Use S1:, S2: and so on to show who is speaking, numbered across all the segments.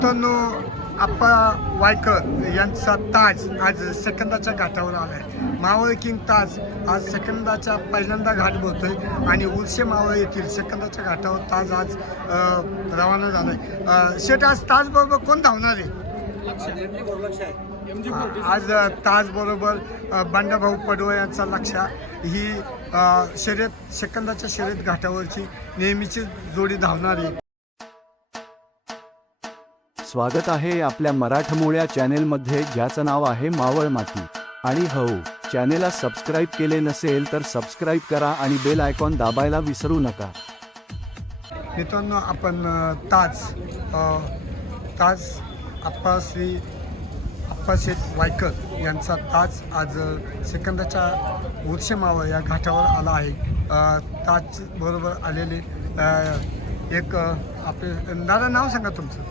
S1: मित्रांनो, आप्पा वायकर यांचा ताज आज सेकंदाच्या घाटावर आलाय. मावळ किंग ताज आज सेकंदाच्या पहिल्यांदा घाट बोलतोय आणि उर्शे मावळ येथील सेकंदाच्या घाटावर ताज आज रवाना झालाय. शेट, आज ताज बरोबर कोण धावणार आहे? आज ताज बरोबर बंडाभाऊ पडवळ यांचा लक्ष ही शर्यत सेकंदाच्या शर्यत घाटावरची नेहमीची जोडी धावणार आहे.
S2: स्वागत आहे आपल्या मराठमोळ्या चॅनेलमध्ये, ज्याचं नाव आहे मावळ माती. आणि हो, चॅनेलला सबस्क्राईब केले नसेल तर सबस्क्राईब करा आणि बेल आयकॉन दाबायला विसरू नका.
S1: मित्रांनो, आपण ताज आप्पाशेठ वायकर यांचा ताज आज सेकंदाच्या उर्शे मावळ या घाटावर आला आहे. ताज बरोबर आलेले एक आपले दादा, नाव सांगा तुमचं?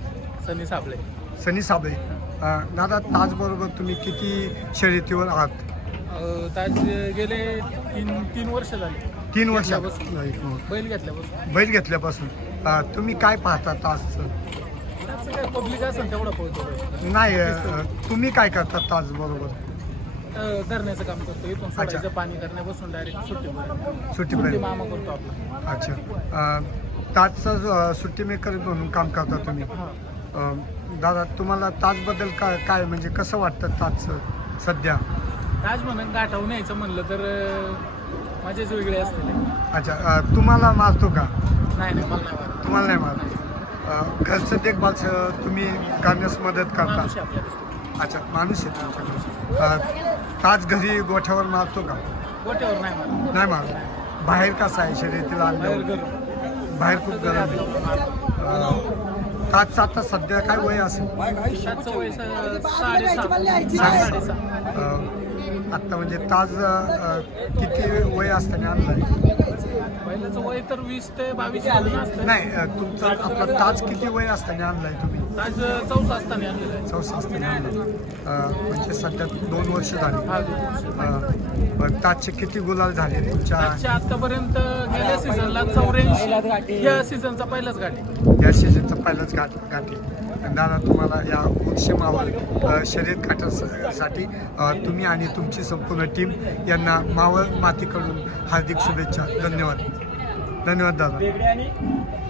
S1: सनी साबळे. दादा, ताज बरोबर तुम्ही किती शर्यतीवर आहात?
S3: ताज गेले तीन वर्ष झाली.
S1: 3 वर्ष बैल घेतल्यापासून तुम्ही काय पाहता ताजचं?
S3: काय पब्लिक असेल तेवढा पोहोचतो.
S1: नाही, तुम्ही काय करता ताज बरोबर?
S3: धरण्याचं काम करतो. इथून सोडायचं पाणी करण्यापासून डायरेक्ट सुट्टी मामा करतो आपला.
S1: अच्छा, ताजचं सुट्टी मेकर म्हणून काम करता तुम्ही. दादा, तुम्हाला ताजबद्दल काय म्हणजे कसं वाटतं ताजचं सध्या?
S3: ताज म्हणून गाठावून यायचं म्हणलं तर माझेच वेगळे असतील.
S1: अच्छा, तुम्हाला मारतो का?
S3: नाही, मला नाही मारत.
S1: तुम्हाला नाही मारतो. घरचं देखभाल तुम्ही करण्यास मदत करता? अच्छा, माणूस आहे तुमच्याकडे. ताज घरी गोठ्यावर मारतो का?
S3: गोठ्यावर
S1: नाही मारतो. बाहेर कसं आहे शर्यतीला आणल्यावर? बाहेर खूप गरम आहे. ताजचं आता सध्या काय वय असेल?
S3: वय 6.5.
S1: आत्ता म्हणजे ताज किती वय असताना आणलाय?
S3: पहिल्याचं वय तर 20 ते 22 असतं.
S1: नाही, तुमचं आपला ताज किती वय असताना आणलाय तुम्ही?
S3: ताज 14 असताना आणलेलं आहे.
S1: 14 असताना आणलं. म्हणजे सध्या 2 वर्ष झाली. ताजचे किती गुलाल झाले तुमच्या?
S3: आतापर्यंत गेल्या सीझनला 84. या सीझनचा पहिलाच घाट आहे.
S1: या सीझनचा पहिलाच घाट आहे. दादा, तुम्हाला या उर्शे मावळ शर्यत घाटासाठी तुम्ही आणि तुमची संपूर्ण टीम यांना मावळ मातीकडून हार्दिक शुभेच्छा. धन्यवाद दादा.